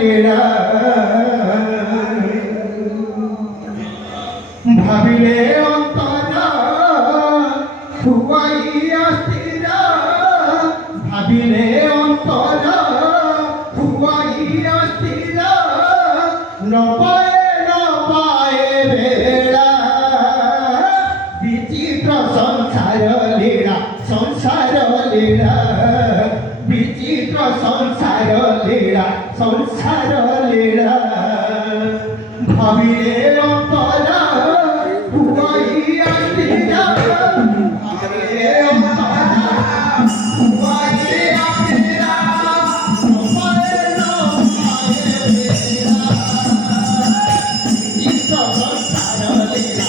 লীলা ভাবিলে অন্তরা খুয়াইয়া স্থিরা ভাবিলে অন্তরা খুয়াইয়া স্থিরা নপায়ে বেড়া বিচিত্র সংসার লীলা বিচিত্র সংসার লীলা ভাবিলে অন্তরা খুয়াইয়া স্থিরা ভাবিলে অন্তরা খুয়াইয়া স্থিরা নপায়ে বেড়া বিচিত্র সংসার লীলা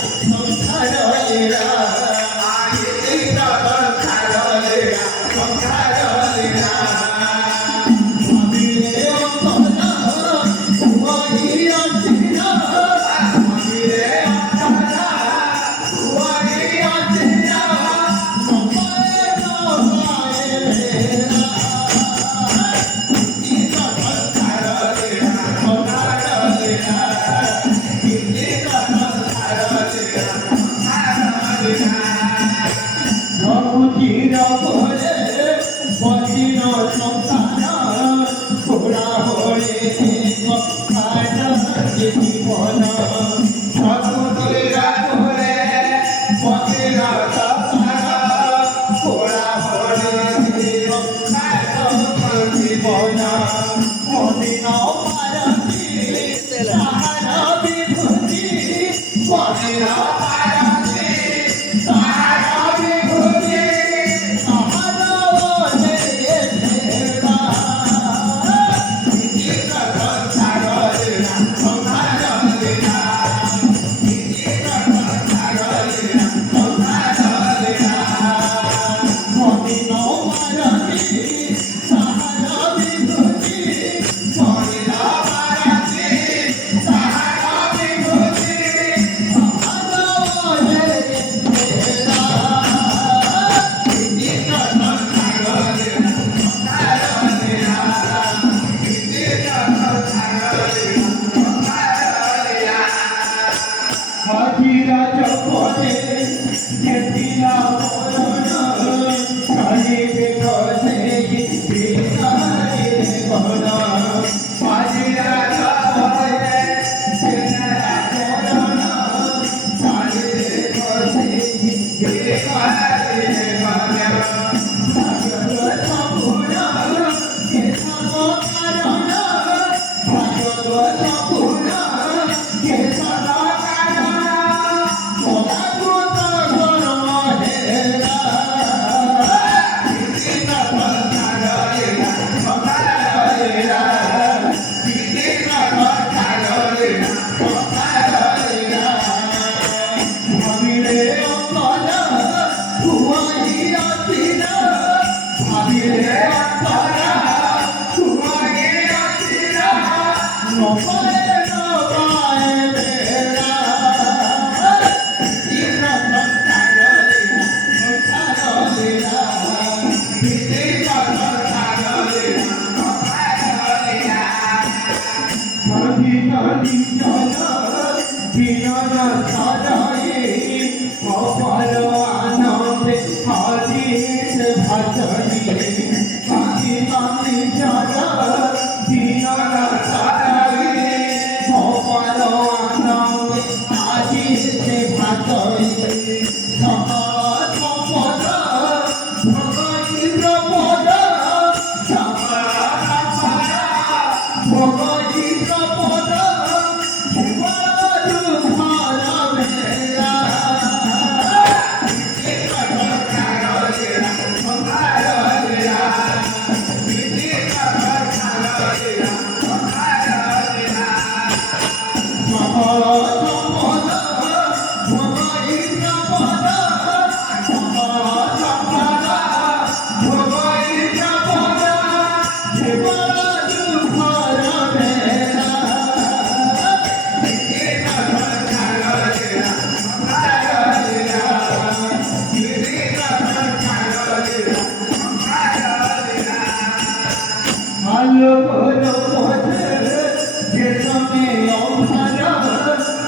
কেশনে অভারা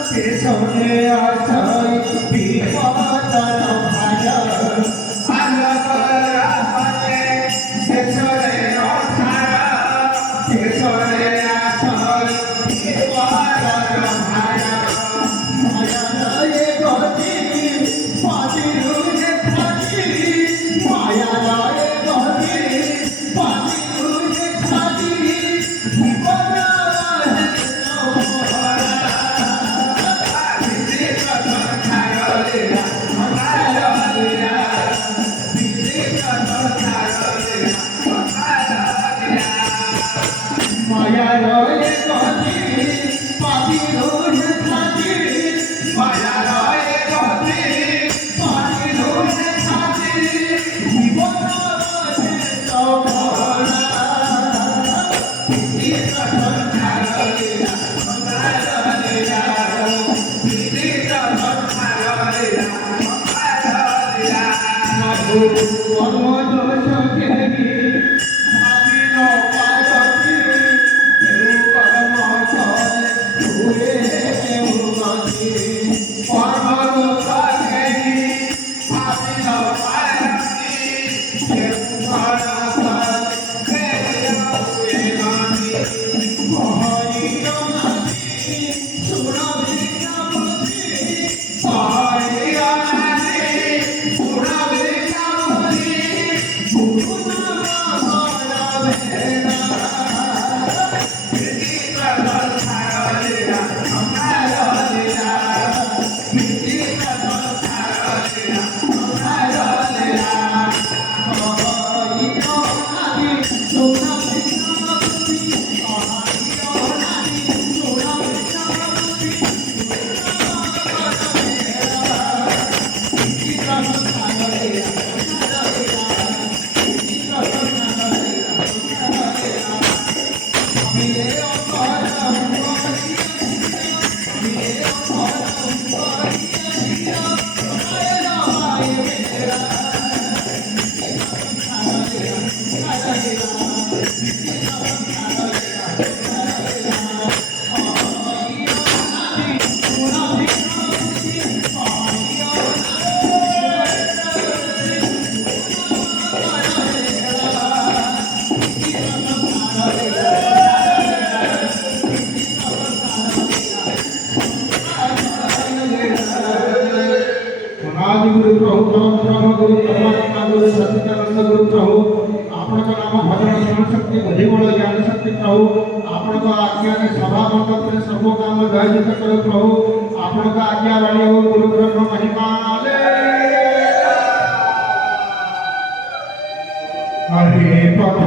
কেশনে আছাই বিপদন ভারা আলবরা পাতে কেশনে অভারা কেশনে আছাই বিপদন ভারা মায়া রায়ে গতি পাতিরুনে থাকি মায়া রায়ে গতি পাতিরুনে থাকি মায়া রয়ে গতি পাতিরুনে থাকি মায়া রয়ে গতি পাতিরুনে থাকি জীবন আছে তোরা गुरु प्रभु परम गुरु परमात्मा गुरु सच्चिदानंद गुरु प्रभु आपनक नाम भजन श्रवण शक्ति बुद्धिबल ज्ञान शक्ति प्रभु आपनक आज्ञा ने सभा मंडप में सर्व काम जयजित करो प्रभु आपनक आज्ञा वाणी हो गुरु ब्रह्म महिमा हरे